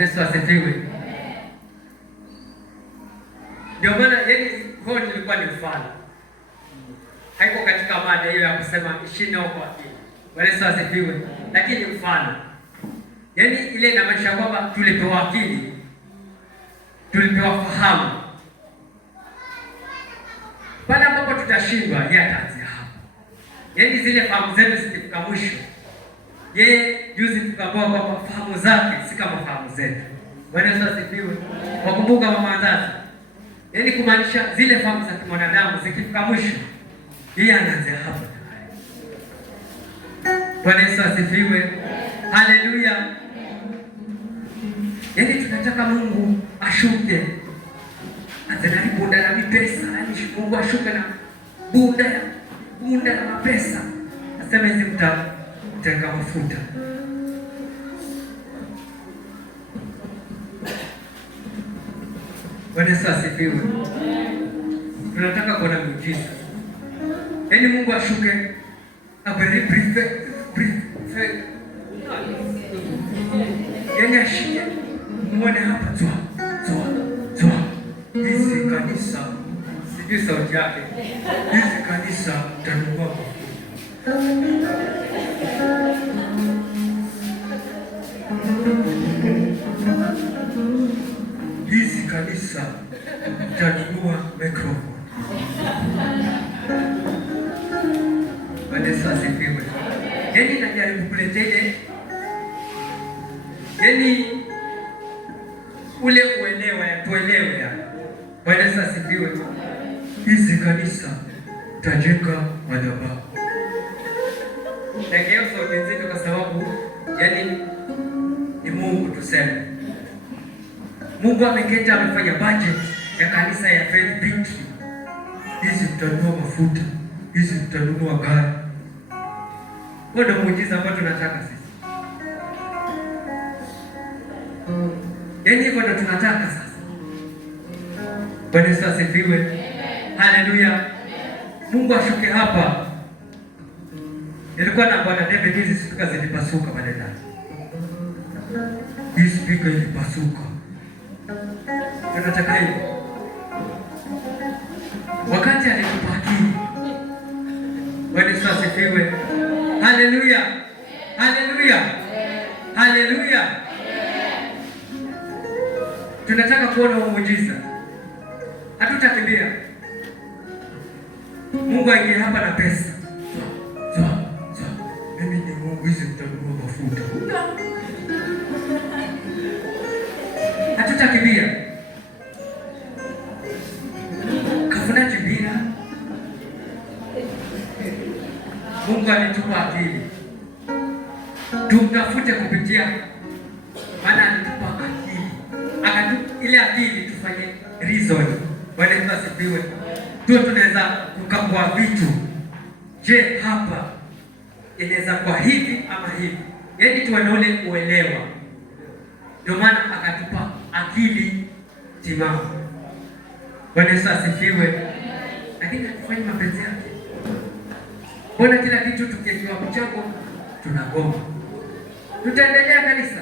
Yesu asifiwe. Ndio maana huo nilikuwa ni mfano. Haiko katika mada hiyo ya kusema ishini au kwa akili. Yesu asifiwe. Lakini mfano. Ile inamaanisha kwamba tulipewa akili, tulipewa fahamu. Pale ambapo tutashindwa, yeye ataanzia hapo. Zile fahamu zetu zikifika mwisho, yeye juzi tukaambiwa kwamba fahamu zake si kama fahamu zetu. Yesu asifiwe. Wakumbuka mama wazazi. Kumaanisha zile fahamu za mwanadamu zikifika mwisho, yeye anaanzia hapo. Yesu asifiwe. Haleluya. Tunataka Mungu ashuke. Azana bunda na mipesa, Mungu ashuke na bunda na mapesa. Asema hizi mtaweka mafuta. Yesu asifiwe. Tunataka kuona muujiza. Mungu ashuke aberi brief. Ashike. Muone hapa toa. Hizi kanisa, sijui sauti yake. Hizi kanisa tanunua mafuta. Hizi kanisa tanunua mikrofoni. Yesu asifiwe. Najaribu kuletea ule uelewa ya tuelewe ya. Yesu asifiwe. Hizi kanisa tajenga madhabahu. Ndio sauti nzito kwa sababu ni Mungu tuseme. Mungu ameketi amefanya budget ya kanisa ya Faith Victory. Hizi tutanunua mafuta, hizi tutanunua gari. Ndio muujiza ambao tunataka sisi. Hivyo ndio tunataka sasa. Yesu asifiwe. Haleluya. Mungu ashuke hapa. Nilikuwa na Bwana David, hizi speaker zilipasuka badala. Hii speaker ilipasuka. Tunataka hivi. Wakati alitupa akili. Yesu asifiwe. Haleluya. Haleluya. Haleluya. Tunataka kuona muujiza. Hatutakimbia. Mungu aingie hapa na pesa. Mimi ni Mungu, hizi mtanunua mafuta. Hatutakimbia. Kafuna kimbia. Mungu alitupa akili. Tumtafute kupitia, maana alitupa akili. Ile akili tufanye reason. Yesu asifiwe. Tunaweza kukagua vitu. Je, hapa inaweza kwa hivi ama hivi? Tuwe na ule uelewa. Ndio maana akatupa akili timamu. Yesu asifiwe. Lakini hatufanye mapenzi yake. Mbona kila kitu tukiwa mchango tunagoma? Tutaendelea kanisa.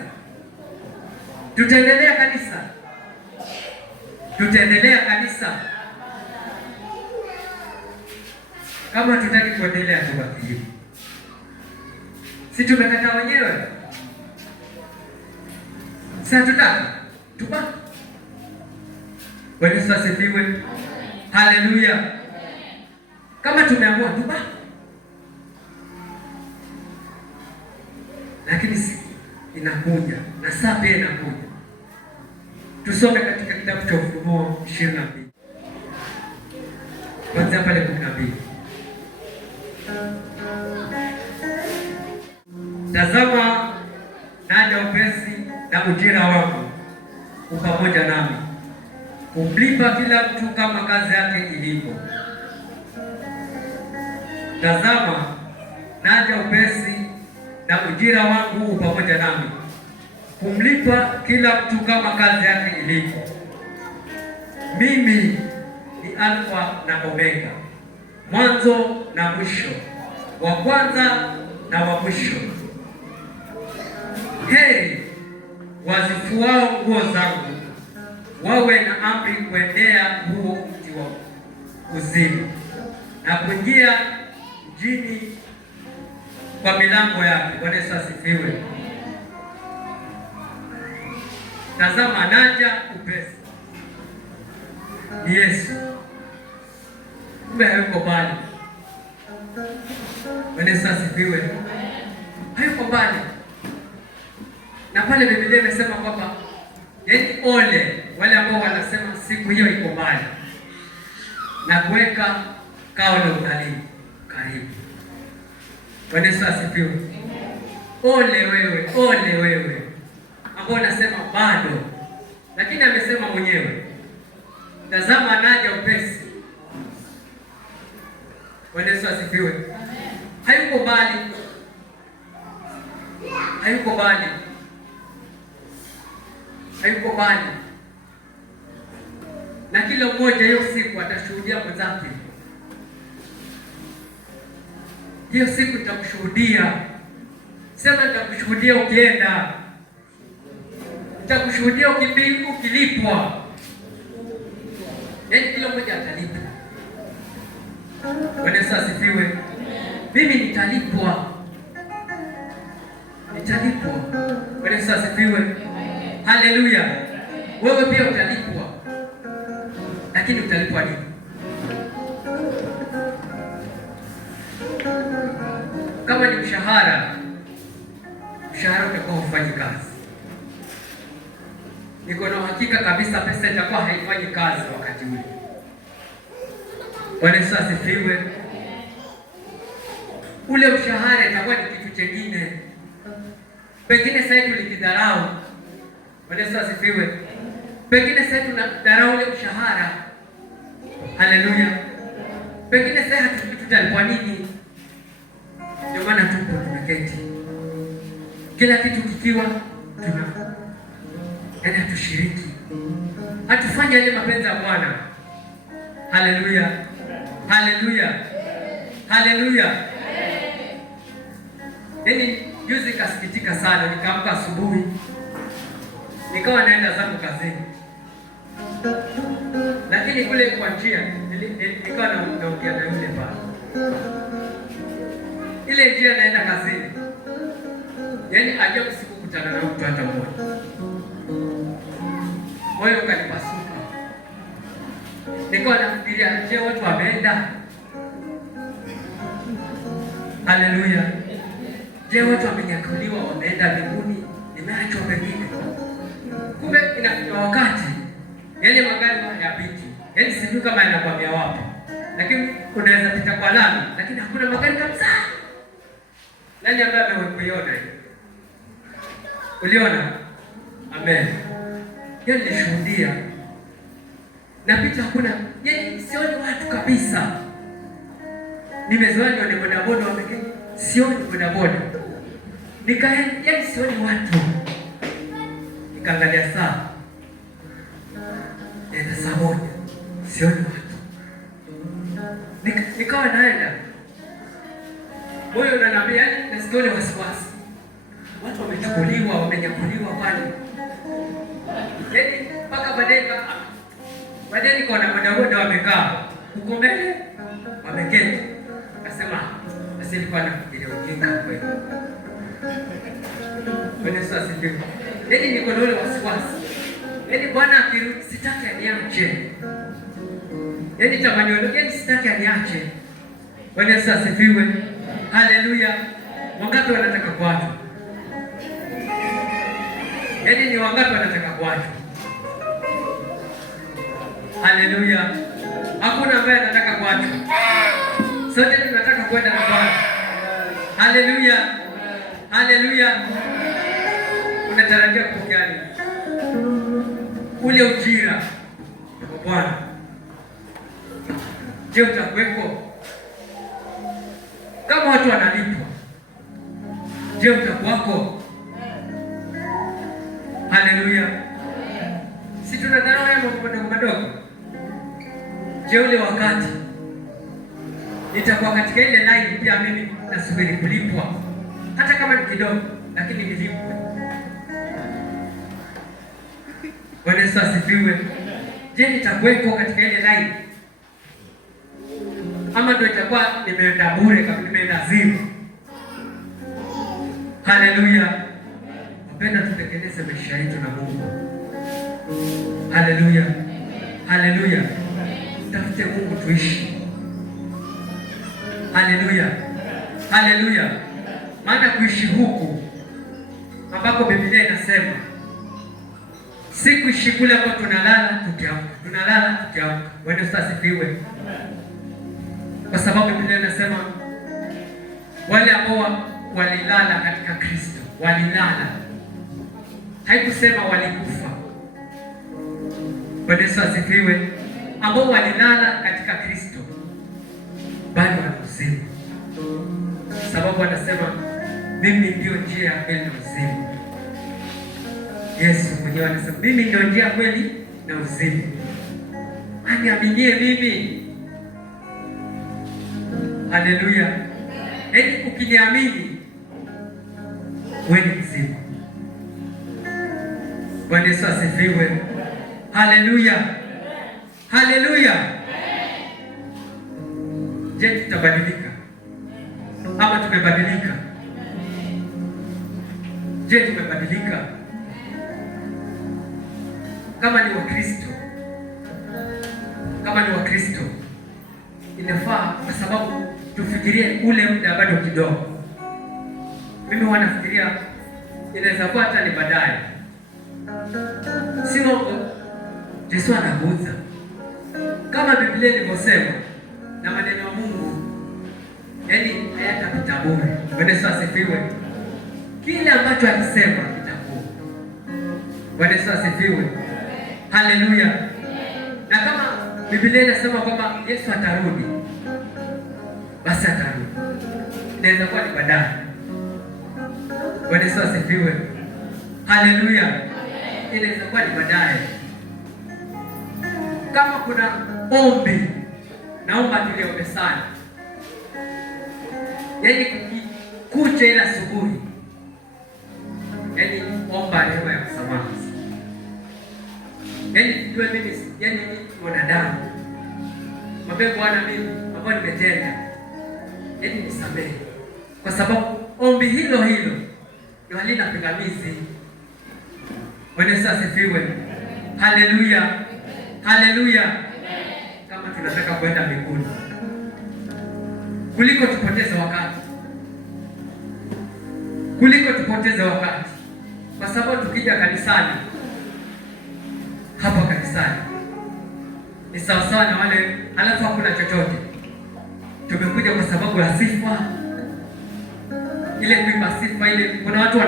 Kama tutaki kuendelea tubaki hivi. Si tumekataa wenyewe? Sasa tutaki tubaki. Yesu asifiwe. Haleluya. Kama tumeamua tubaki. Lakini inakuja na saa pia inakuja. Tusome katika kitabu cha Ufunuo 22. Kwanza pale 12. Tazama naja upesi na ujira wangu pamoja nami, kumlipa kila mtu kama kazi yake ilivyo. Tazama naja upesi na ujira wangu pamoja nami, kumlipa kila mtu kama kazi yake ilivyo. Mimi ni Alfa na Omega, mwanzo na mwisho, wa kwanza na wa mwisho. Heri wazifuao nguo zangu wawe na amri kuendea huo mti wa uzima na kuingia mjini kwa milango yake. Bwana Yesu asifiwe. Tazama naja upesi. Ni Yesu. Kumbe hayuko mbali. Bwana Yesu asifiwe. Hayuko mbali. Na pale Biblia imesema kwamba yaani ole wale ambao wanasema siku hiyo iko mbali na kuweka kao la udhalimu karibu. Bwana Yesu asifiwe. Ole wewe ambao unasema bado, lakini amesema mwenyewe, tazama naja upesi. Bwana Yesu asifiwe. Hayuko mbali, hayuko mbali, hayuko mbali, na kila mmoja hiyo siku atashuhudia mwenzake. Hiyo siku nitakushuhudia. Sema nitakushuhudia ukienda, nitakushuhudia ukilipwa. Yaani kila mmoja atalipwa. Bwana Yesu asifiwe. Mimi nitalipwa. Nitalipwa. Bwana Yesu asifiwe. Haleluya. Wewe pia utalipwa. Lakini utalipwa nini? Kama ni mshahara utakuwa hufanyi kazi. Niko na uhakika kabisa pesa itakuwa haifanyi kazi wakati ule. Bwana Yesu asifiwe. Ule mshahara itakuwa ni kitu kingine. Pengine sasa tulikidharau. Bwana Yesu asifiwe. Pengine sasa tunadharau ule mshahara. Haleluya. Pengine sasa hatujui tutalipwa nini. Ndio maana tupo tumeketi. Kila kitu kikiwa yaani tushiriki. Hatufanye yale mapenzi ya Bwana. Haleluya. Haleluya. Haleluya. Yaani juzi kasikitika sana, nikaamka asubuhi. Nikawa naenda zangu kazini. Lakini kule kwa njia nikawa naongea na yule pale. Ile njia naenda kazini. Yaani ajabu sikukutana na mtu hata mmoja. Moyo ukanipasuka. Nikawa nafikiria, je, watu wameenda? Haleluya. Je, watu wamenyakuliwa wameenda mbinguni? Nimeachwa pengine. Kumbe inafika wakati yale magari hayapiti. Yaani sijui kama yanakwambia wapi. Lakini unaweza pita kwa lami, lakini hakuna magari kabisa. Nani ambaye amekuiona? Uliona? Amen. Hiyo nilishuhudia. Napita hakuna, yaani sioni watu kabisa. Nimezoea nione bodaboda wameketi, sioni bodaboda. Yaani sioni watu. Nikaangalia saa. Saa moja. Sioni watu. Nikawa naenda. Moyo unaniambia nasikia wasiwasi. Watu wamechukuliwa, wamenyakuliwa pale. Yaani mpaka baadaye niko na bodaboda wamekaa huko mbele wameketi. Nasema basi nilikuwa nafikiria ujinga kweli. Bwana Yesu asifiwe. Yaani niko na ule wasiwasi. Yaani Bwana akirudi sitaki aniache. Yaani tamanio yaani sitaki aniache. Bwana Yesu asifiwe. Haleluya. Wangapi wanataka kuacha? Yaani ni wangapi wanataka kuacha? Haleluya. Hakuna ambaye anataka kuacha. Sote tunataka kwenda na Bwana. Haleluya. Haleluya. Unatarajia kupokea nini? Ule ujira wa Bwana. Je, utakuweko? Kama watu wanalipwa, je, utakuwako? Haleluya. Si tunadharau haya mambo madogo. Je, ule wakati nitakuwa katika ile line pia mimi nasubiri kulipwa, hata kama ni kidogo, lakini nilipwe. Bwana Yesu asifiwe. Je, nitakuweko katika ile line? Ama ndio itakuwa nimeenda bure kabisa, nimeenda zero? Haleluya. Napenda tutekeleze maisha yetu na Mungu. Haleluya. Haleluya. Tafute Mungu tuishi. Haleluya. Haleluya. Maana kuishi huku ambako Biblia inasema si kuishi kule kwa tunalala tukiamka. Tunalala tukiamka. Bwana Yesu asifiwe. Kwa sababu Biblia inasema wale ambao walilala katika Kristo, walilala. Haikusema walikufa. Bwana Yesu asifiwe. Ambao walilala katika Kristo bali wana uzima. Sababu anasema mimi ndio njia ya kweli na uzima. Yesu mwenyewe anasema mimi ndio njia kweli na uzima. Aniaminie mimi. Haleluya. Yaani ukiniamini wewe ni mzima. Bwana Yesu asifiwe. Haleluya. Haleluya. Je, tutabadilika ama tumebadilika? Je, tumebadilika? Kama ni Wakristo, kama ni Wakristo inafaa, kwa sababu tufikirie ule muda bado kidogo. Mimi wanafikiria inaweza kuwa hata ni baadaye. Sio Yesu anaguza. Kama Biblia ilivyosema na maneno ya Mungu, yaani hayatapita bure. Bwana Yesu asifiwe. Kile ambacho alisema kitakuwa. Bwana Yesu asifiwe. Haleluya. Na kama Biblia inasema kwamba Yesu atarudi, basi atarudi. Inaweza kuwa ni baadaye. Bwana Yesu asifiwe. Haleluya. Inaweza kuwa ni baadaye. Kama kuna ombi, naomba tuliombe sana. Yaani kucha ila asubuhi. Yaani omba rehema ya msamaha. Yaani tujue mimi, yaani ni mwanadamu. Mwambie Bwana mimi ambao nimetenda, yaani nisamehe. Kwa sababu ombi hilo hilo ndio halina pingamizi. Bwana Yesu asifiwe. Haleluya. Haleluya. Kama tunataka kwenda mbinguni, kuliko tupoteze wakati, kwa sababu tukija kanisani, hapa kanisani ni sawasawa na wale, halafu hakuna chochote. Tumekuja kwa sababu ya sifa, ile kuimba sifa ile. Kuna watu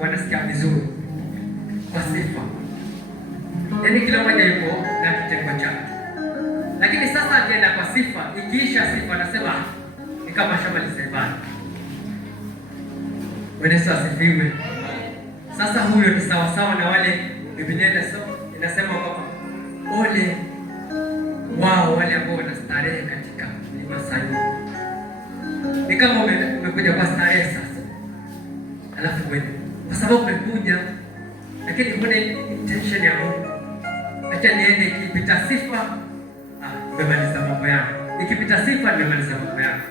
wanasikia vizuri kwa sifa, yaani kila mmoja yuko na kitengo chake. Lakini sasa akienda kwa sifa, ikiisha sifa anasema ni kama shamaliza ibada. Bwana Yesu asifiwe. Sasa huyo ni sawasawa na wale Biblia inasema kwamba ole wao wale ambao wanastarehe katika mlima Sayuni. Ni kama umekuja kwa starehe sasa, alafu wewe kwa sababu umekuja, lakini kuna intention ya Mungu, acha niende, ikipita sifa nimemaliza mambo yangu, ikipita sifa nimemaliza mambo yangu.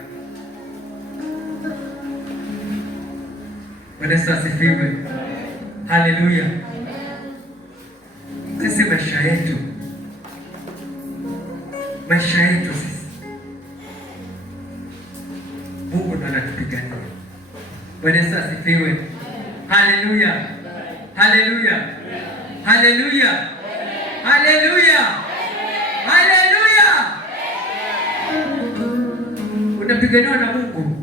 Bwana Yesu asifiwe. Haleluya. Sisi maisha yetu sisi, Mungu ndo anatupigania. Bwana Yesu asifiwe. Haleluya. Haleluya. Haleluya. Haleluya. Haleluya. Unapiganiwa na Mungu.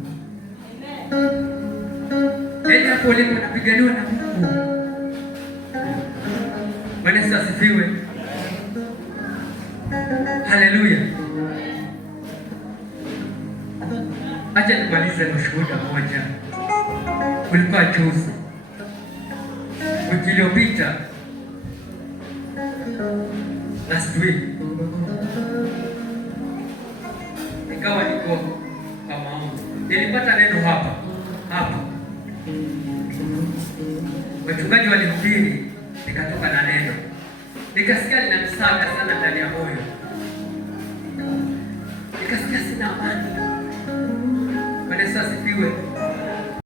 Yaani hapo ulipo unapiganiwa na Mungu. Bwana Yesu asifiwe. Haleluya. Acha nimalize na shuhuda moja. Kulikuwa juzi, wiki iliyopita, last week, nikawa niko kwa maombi. Nilipata neno hapa. Wachungaji walihubiri nikatoka na neno, nikasikia linanisaga sana ndani ya moyo, nikasikia sina amani. Bwana Yesu asifiwe.